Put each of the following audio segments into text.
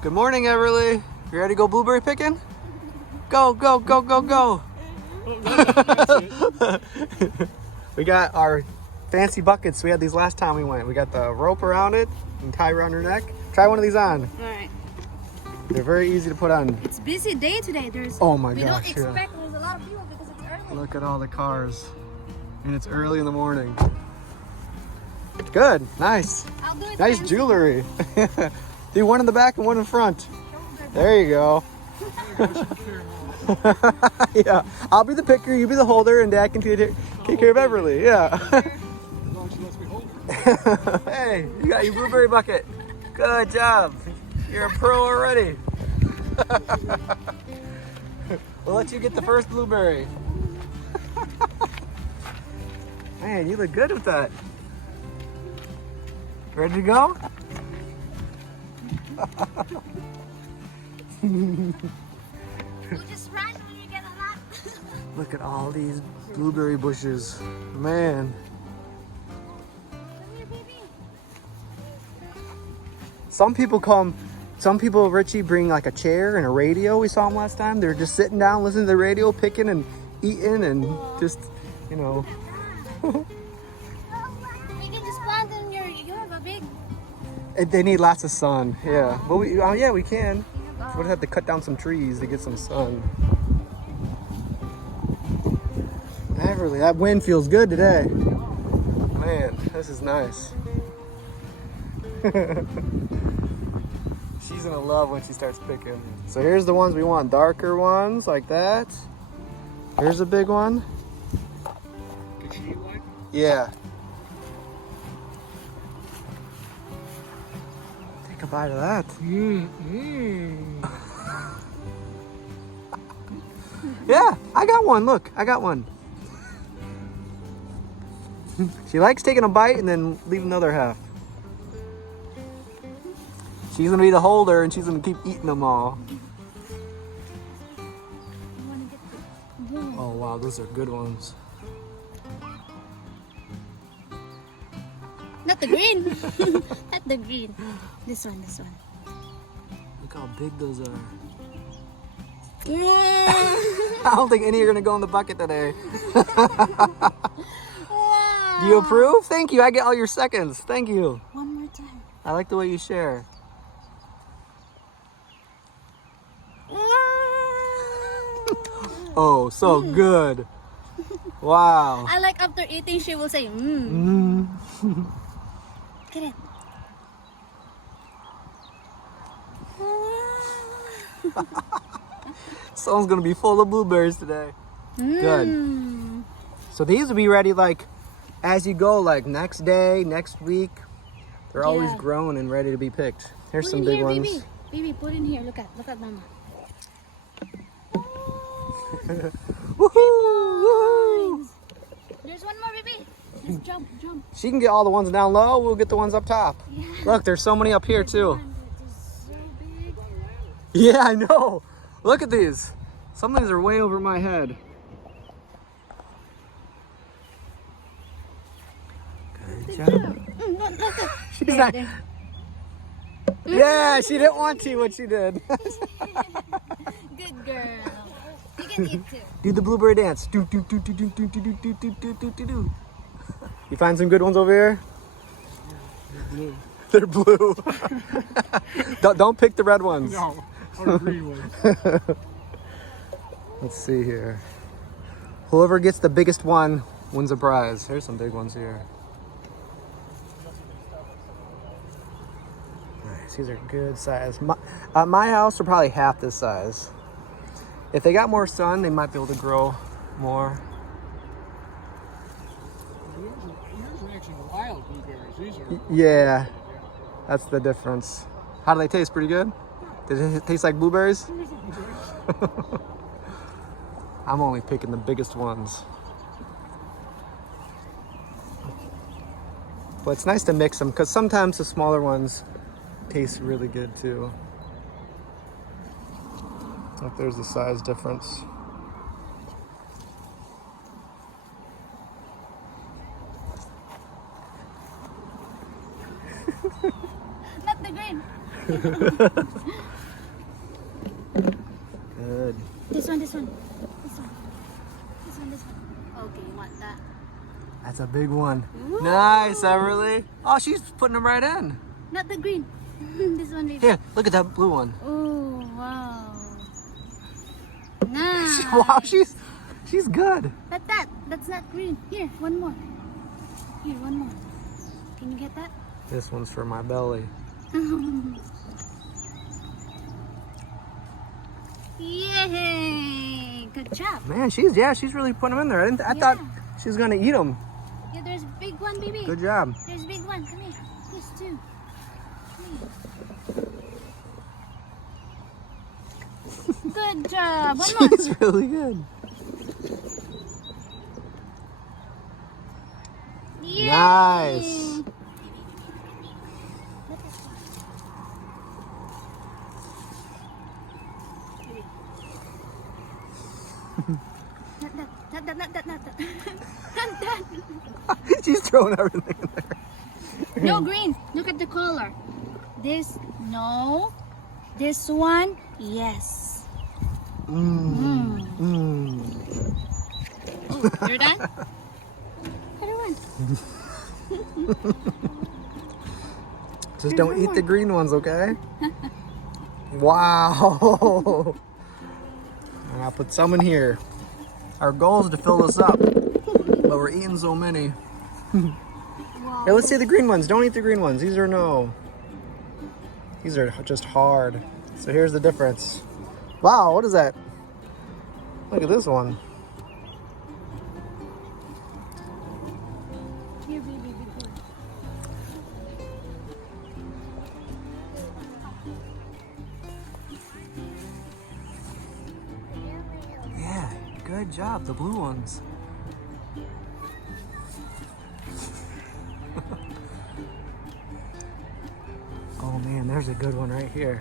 Good morning, Everly. You ready to go blueberry picking? Go, go, go, go, go. We got our fancy buckets. We had these last time we went. We got the rope around it and tie around her neck. Try one of these on. All right. They're very easy to put on. It's a busy day today. Oh my we gosh, don't expect there's a lot of people because it's early. Look at all the cars. And it's early in the morning. Good, nice. I'll do it. Nice jewelry. Do one in the back and one in front. There you go. Yeah, I'll be the picker, you be the holder, and Dad can take care of Everly. Yeah. As long as she lets me hold her. Hey, you got your blueberry bucket. Good job. You're a pro already. We'll let you get the first blueberry. Man, you look good with that. Ready to go? We'll just run when you get a lot. Look at all these blueberry bushes. Man. Come here, baby. Some people, Richie, bring like a chair and a radio. We saw them last time. They're just sitting down, listening to the radio, picking and eating and just, you know. You can just plant in you have a big. They need lots of sun, yeah. But we can. We'd have to cut down some trees to get some sun. Everly, that wind feels good today. Man, this is nice. She's gonna love when she starts picking. So here's the ones we want, darker ones like that. Here's a big one. Can she eat one? Yeah. Take a bite of that. Yeah, I got one. Look, I got one. She likes taking a bite and then leave another half. She's gonna be the holder and she's gonna keep eating them all. Oh wow, those are good ones. Not the green. Not the green. This one. Look how big those are. Yeah. I don't think any are gonna go in the bucket today. Wow. Do you approve? Thank you. I get all your seconds. Thank you. One more time. I like the way you share. Oh, so good. Wow. I like after eating, she will say, Get it. Someone's gonna be full of blueberries today. Good. So these will be ready like as you go, like next day, next week. They're always grown and ready to be picked. Here's Put some in big here, ones. Baby, put in here. Look at mama. Woohoo! There's one more, baby. Just jump. She can get all the ones down low. We'll get the ones up top. Yeah. Look, there's so many up here too. So big. Yeah, I know. Look at these. Some of these are way over my head. Good job. She's not. Yeah, she didn't want to, what she did. Good girl. You can eat too. Do the blueberry dance. Do, do, do, do, do, do, do, do, do, do, do, do, do. You find some good ones over here? They're blue. Don't pick the red ones. No, or green ones. Let's see here. Whoever gets the biggest one wins a prize. Here's some big ones here. Nice. These are good size. My house are probably half this size. If they got more sun, they might be able to grow more. Yours are actually wild blueberries. These are. Yeah, that's the difference. How do they taste? Pretty good? Did it taste like blueberries? I'm only picking the biggest ones. But it's nice to mix them because sometimes the smaller ones taste really good too. Like there's the size difference. Not the green. Good. This one. This one. Okay, you want that? That's a big one. Ooh. Nice, Everly. Oh, she's putting them right in. Not the green. This one, baby. Here, look at that blue one. Oh, wow. Nice. Wow, she's good. But that's not green. Here, one more. Here, one more. Can you get that? This one's for my belly. Yay! Good job. Man, she's really putting them in there. I thought she was gonna eat them. Yeah, there's a big one, baby. Good job. There's a big one. Come here. There's two. Come here. Good job. One more. She's really good. Yay! Nice. Not that. She's throwing everything in there. No green. Look at the color. This, no. This one, yes. Oh, you're done? Other one. Just don't eat the green ones, okay? Wow. And I'll put some in here. Our goal is to fill this up, but we're eating so many. Wow. Here, let's see the green ones. Don't eat the green ones. These are no. These are just hard. So here's the difference. Wow, what is that? Look at this one. Here, baby, before. Yeah, good job. The blue ones. Oh man, there's a good one right here.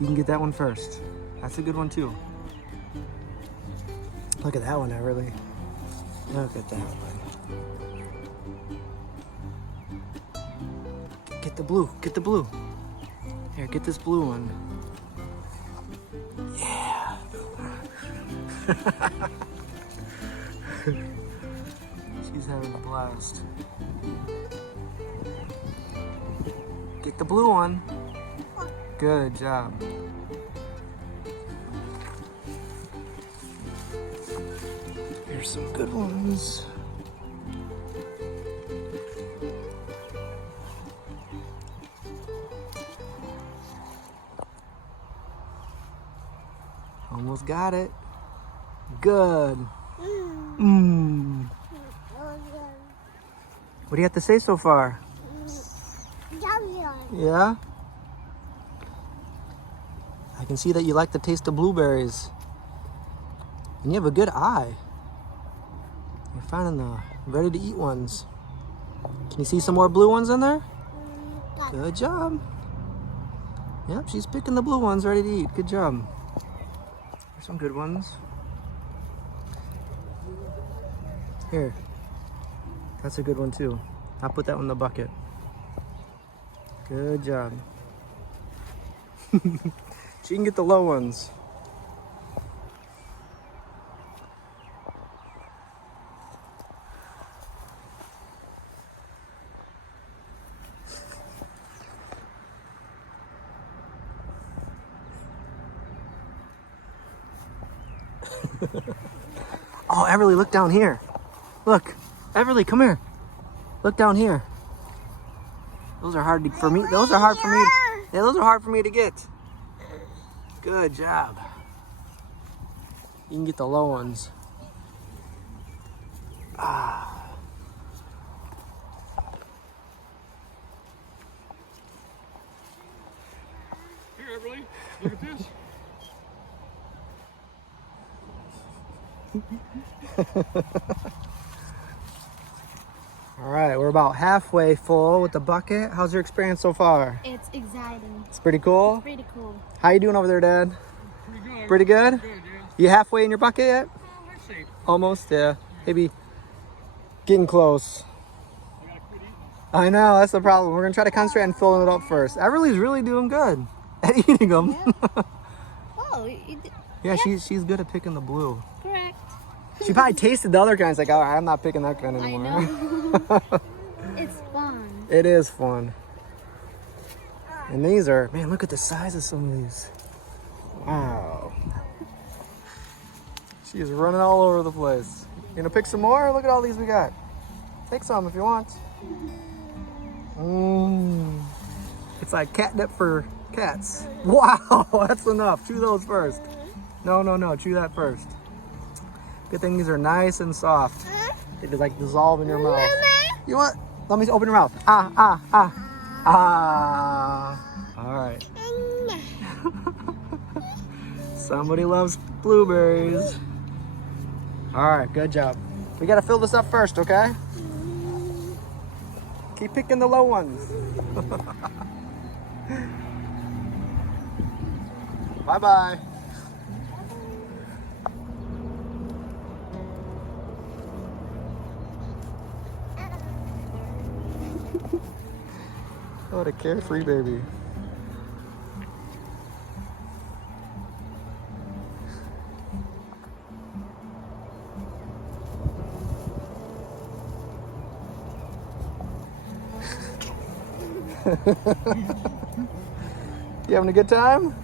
You can get that one first. That's a good one too. Look at that one, Everly. Look at that one. Get the blue, get the blue. Here, get this blue one. Yeah. She's having a blast. Get the blue one. Good job. Here's some good ones. Almost got it. Good. Mmm. What do you have to say so far? Yeah? I can see that you like the taste of blueberries. And you have a good eye. You're finding the ready to eat ones. Can you see some more blue ones in there? Good job. Yep, she's picking the blue ones ready to eat. Good job. There's some good ones. Here. That's a good one too. I'll put that one in the bucket. Good job. She can get the low ones. Oh, Everly, look down here. Look, Everly, come here. Look down here. Those are hard for me. Those are hard for me. Yeah, those are hard for me to get. Good job. You can get the low ones. Ah. Here, Everly, look at this. All right, we're about halfway full with the bucket. How's your experience so far? It's exciting. It's pretty cool. It's pretty cool. How you doing over there, Dad? Pretty good. Pretty good? Good, yeah. You halfway in your bucket yet? Oh, let's see. Almost, yeah. Maybe getting close. I gotta quit eating. I know, that's the problem. We're gonna try to concentrate on filling it up first. Everly's really doing good at eating them. Oh, Yeah, she's good at picking the blue. Correct. She probably tasted the other kinds like, oh, I'm not picking that kind I anymore. know. It's fun. It is fun. And these are, man, look at the size of some of these. Wow. She is running all over the place. You gonna pick some more? Look at all these we got. Take some if you want. It's like catnip for cats. Wow, that's enough. Chew those first. No, chew that first. Good thing these are nice and soft. They just like dissolve in your mouth. You want? Let me open your mouth. Ah. All right. Somebody loves blueberries. All right, good job. We gotta fill this up first, okay? Keep picking the low ones. Bye-bye. What a carefree baby. You having a good time?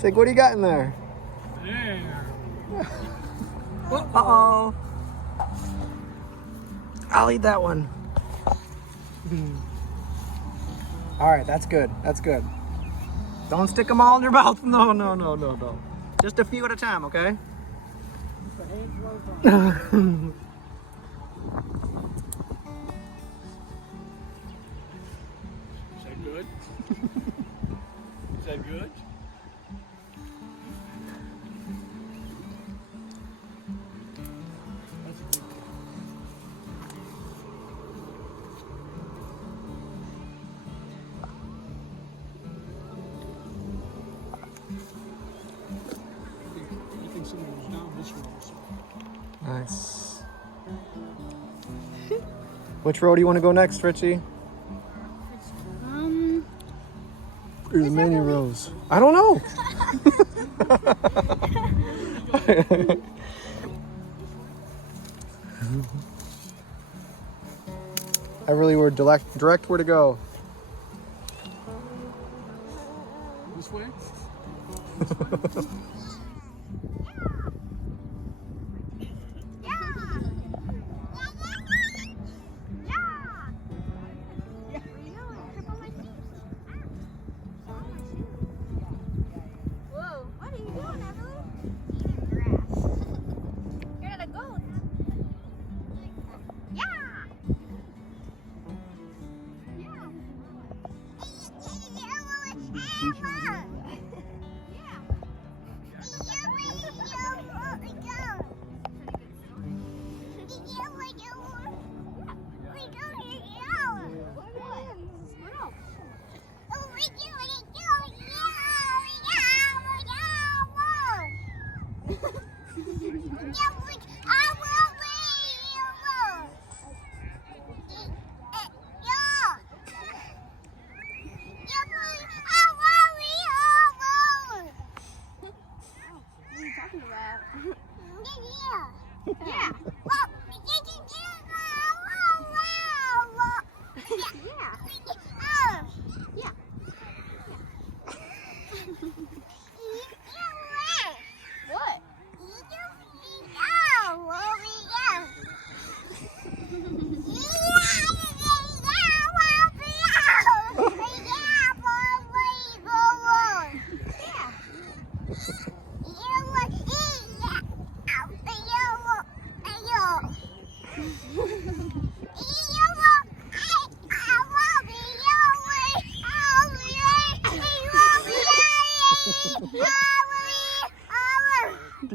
Jake, what do you got in there? There. Uh-oh. I'll eat that one. All right, that's good. That's good. Don't stick them all in your mouth. No. Just a few at a time, okay? Is that good? Is that good? I think somebody was down this road. Nice. Which road do you want to go next, Richie? There's many rows. I don't know. Everly, we're direct where to go. This way?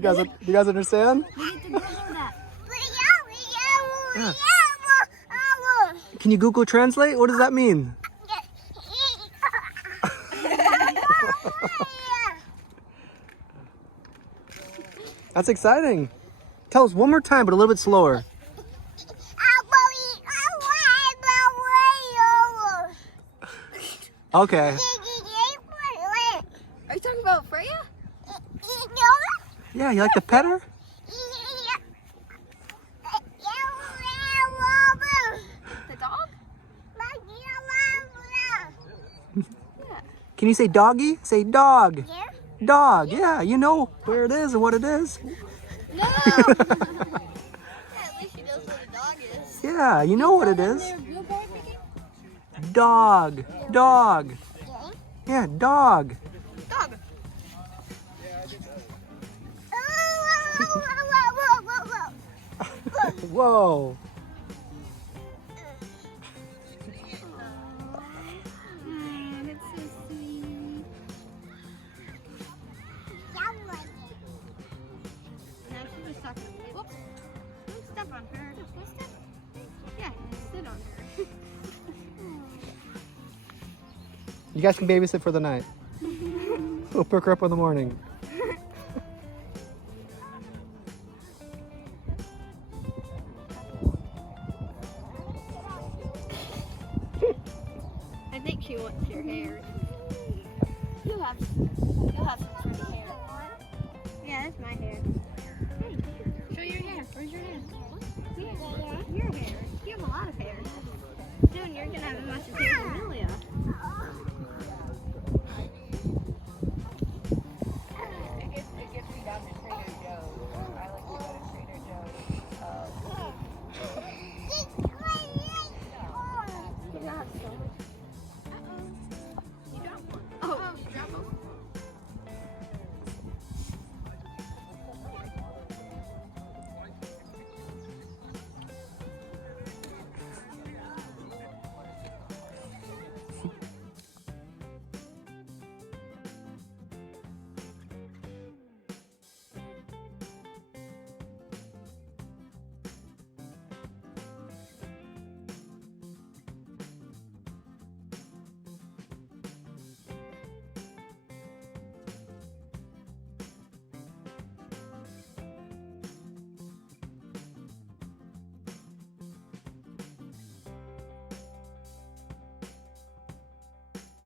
Do you guys understand? We need to Google that. Yeah. Can you Google Translate? What does that mean? That's exciting. Tell us one more time, but a little bit slower. Okay. Yeah, you like to pet her? The dog? Can you say doggy? Say dog. Dog, yeah, you know where it is and what it is. No! Yeah, at least she knows what a dog is. Yeah, you know what it is. They're blueberry picking? Dog. Dog. Yeah, dog. Dog. Whoa. That's so sweet. Now she's just talking to me. Whoops. Don't step on her. Don't step. Yeah, sit on her. You guys can babysit for the night. We'll pick her up in the morning. I think she wants your hair. You have some pretty hair. Yeah, that's my hair. Hey, show your hair. Where's your hair? Your hair. You have a lot of hair. Soon you're gonna have as much as hair as Amelia.